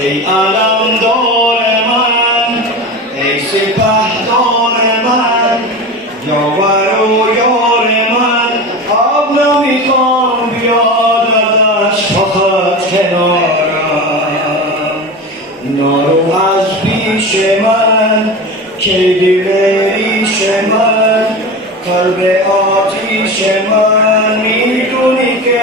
ای علمدار من، ای سپهدار من، یاور و یار من. آب نمیخوام بیاد ازش فقط کنارم. نارو از پیش من که دل ریش من، قلب آتیش من. میدونی که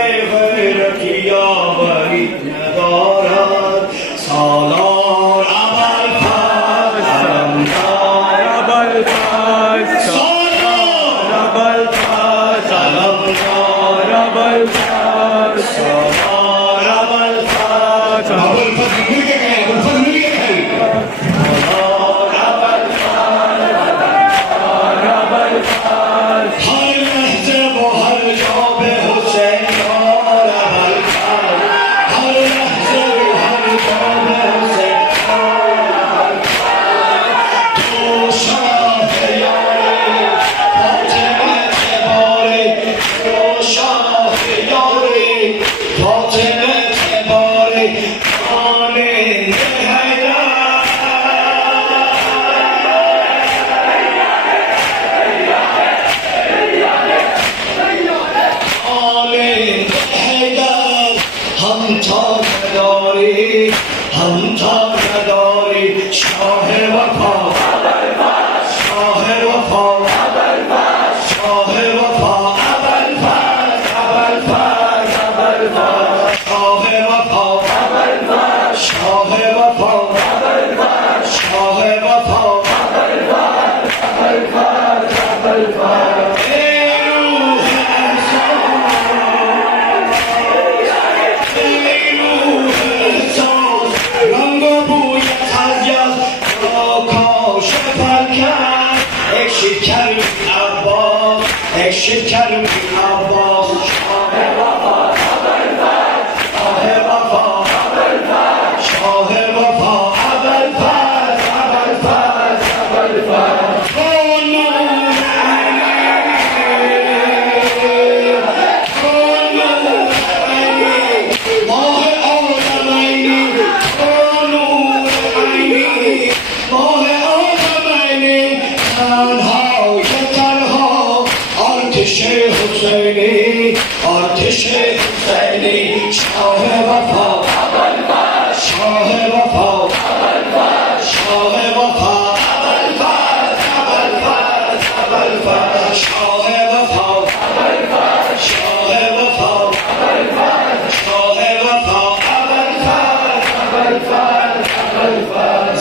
غیرت یاوری ندارد. سالار ابوالفضل علمدار ابوالفضل، سالار ابوالفضل علمدار ابوالفضل، سالار ابوالفضل. ابوالفضل میگه ابوالفضل میگه هم تا نداری. شاه وفا، شاه وفا، شاه وفا ابوالفضل، ابوالفضل، ابوالفضل، شاه وفا، شاه وفا، شاه وفا، ابوالفضل. شکر عباس، ای شکر عباس، شاه وفا ابوالفضل، شاه وفا ابوالفضل، شاه وفا ابوالفضل، ابوالفضل، ابوالفضل. ماه آدمینی، نور عینی، ماه آدمینی، تنها آتش حسینی، آتش حسینی. شاه وفا ابوالفضل، شاه وفا ابوالفضل، شاه وفا ابوالفضل، ابوالفضل، ابوالفضل، شاه وفا ابوالفضل، شاه وفا ابوالفضل، شاه وفا ابوالفضل، ابوالفضل، ابوالفضل.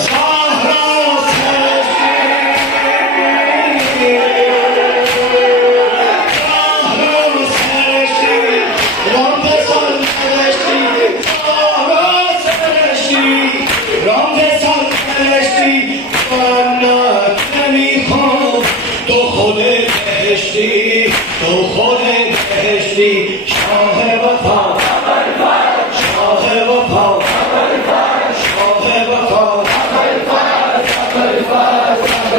تو خود بهشتی. شاه وفا ابوالفضل، شاه وفا ابوالفضل، شاه وفا ابوالفضل، ابوالفضل،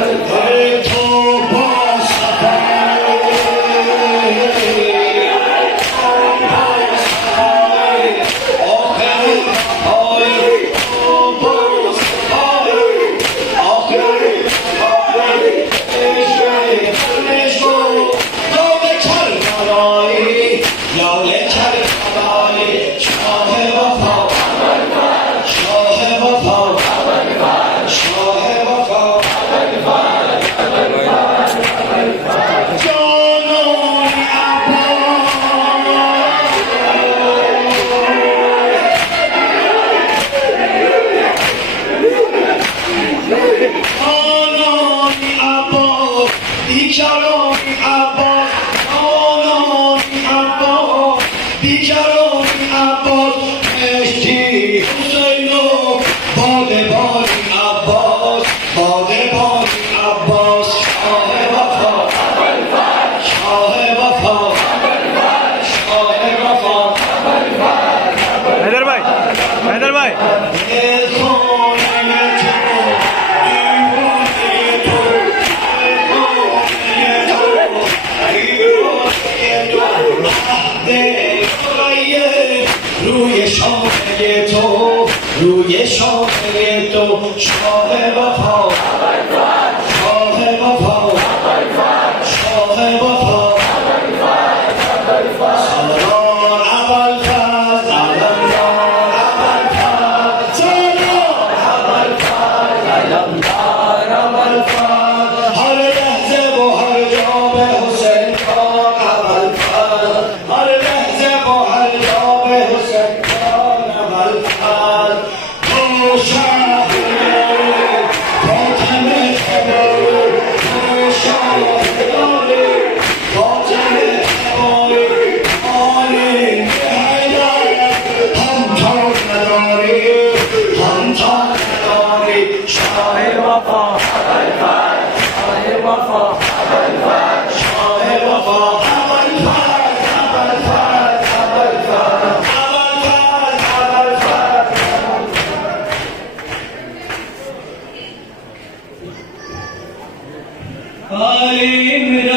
ابوالفضل. تو با سفر روی شانه تو روی شانه تو شاه وفا شاه وفا شاه وفا سالار ابوالفضل علمدار ابوالفضل سالار ابوالفضل علمدار ابوالفضل هر لحظه و هر جا به حسین خان ابوالفضل هر لحظه و هر جا به حسین خان ابوالفضل تو شاه فاطمه تباری تو شاه فاطمه تباری آلی حیدر هم تا نداری هم تا نداری شاه وفا شاه وفا شاه وفا علی